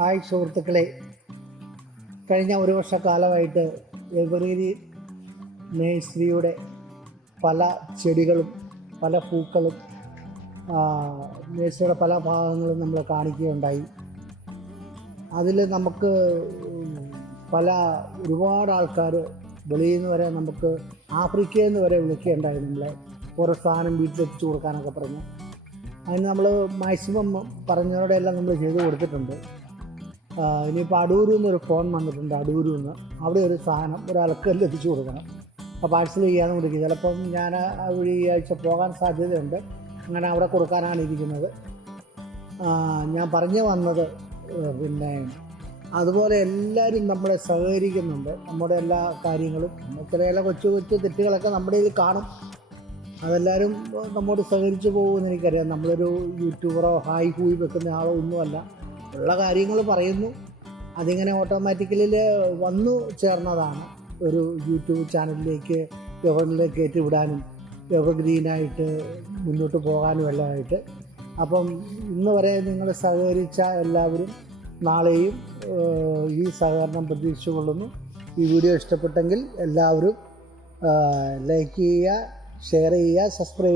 Hi സുഹൃത്തുക്കളെ. കഴിഞ്ഞ ഒരു വർഷക്കാലമായിട്ട് എവറേരി മേസ്ത്രിയുടെ പല ചെടികളും പല പൂക്കളും മേസ്ത്രിയുടെ പല ഭാഗങ്ങളും നമ്മൾ കാണിക്കുകയുണ്ടായി. അതിൽ നമുക്ക് പല ഒരുപാട് ആൾക്കാർ വെളിയിൽ നിന്ന് വരെ നമുക്ക് ആഫ്രിക്കയിൽ നിന്ന് വരെ വിളിക്കുകയുണ്ടായി നമ്മളെ. ഓരോ സാധനം വീട്ടിലെത്തിച്ചു കൊടുക്കാനൊക്കെ പറഞ്ഞു. അതിന് നമ്മൾ മാക്സിമം പറഞ്ഞവരുടെ എല്ലാം നമ്മൾ ചെയ്തു കൊടുത്തിട്ടുണ്ട്. ഇനിയിപ്പോൾ അടൂരിൽ നിന്നൊരു ഫോൺ വന്നിട്ടുണ്ട് അടൂരിൽ നിന്ന്. അവിടെ ഒരു സാധനം ഒരാൾക്ക് എത്തിച്ചു കൊടുക്കണം. അപ്പോൾ പാഴ്സൽ ചെയ്യാൻ കൊടുക്കുക ചിലപ്പം ഞാൻ വഴി ഈ ആഴ്ച പോകാൻ സാധ്യതയുണ്ട്. അങ്ങനെ അവിടെ കൊടുക്കാനാണ് ഇരിക്കുന്നത്. ഞാൻ പറഞ്ഞു വന്നത് പിന്നെ അതുപോലെ എല്ലാവരും നമ്മളെ സഹകരിക്കുന്നുണ്ട്. നമ്മുടെ എല്ലാ കാര്യങ്ങളും ചില ചില കൊച്ചു കൊച്ചു തെറ്റുകളൊക്കെ നമ്മുടെ ഇതിൽ കാണും. അതെല്ലാവരും നമ്മോട് സഹകരിച്ചു പോകുമെന്ന് എനിക്കറിയാം. നമ്മളൊരു യൂട്യൂബറോ ഹായ് ഹൂയി വെക്കുന്ന ആളോ ഒന്നുമല്ല. ഉള്ള കാര്യങ്ങൾ പറയുന്നു. അതിങ്ങനെ ഓട്ടോമാറ്റിക്കലിൽ വന്നു ചേർന്നതാണ്. ഒരു യൂട്യൂബ് ചാനലിലേക്ക് എവറിലേക്ക് ഏറ്റുവിടാനും വിടാനും എവർഗ്രീനായിട്ട് മുന്നോട്ട് പോകാനും എല്ലാമായിട്ട്. അപ്പം ഇന്ന് വരെ നിങ്ങൾ സഹകരിച്ച എല്ലാവരും നാളെയും ഈ സഹകരണം പ്രതീക്ഷിച്ചു കൊള്ളുന്നു ഈ വീഡിയോ ഇഷ്ടപ്പെട്ടെങ്കിൽ എല്ലാവരും ലൈക്ക് ചെയ്യുക ഷെയർ ചെയ്യുക സബ്സ്ക്രൈബ്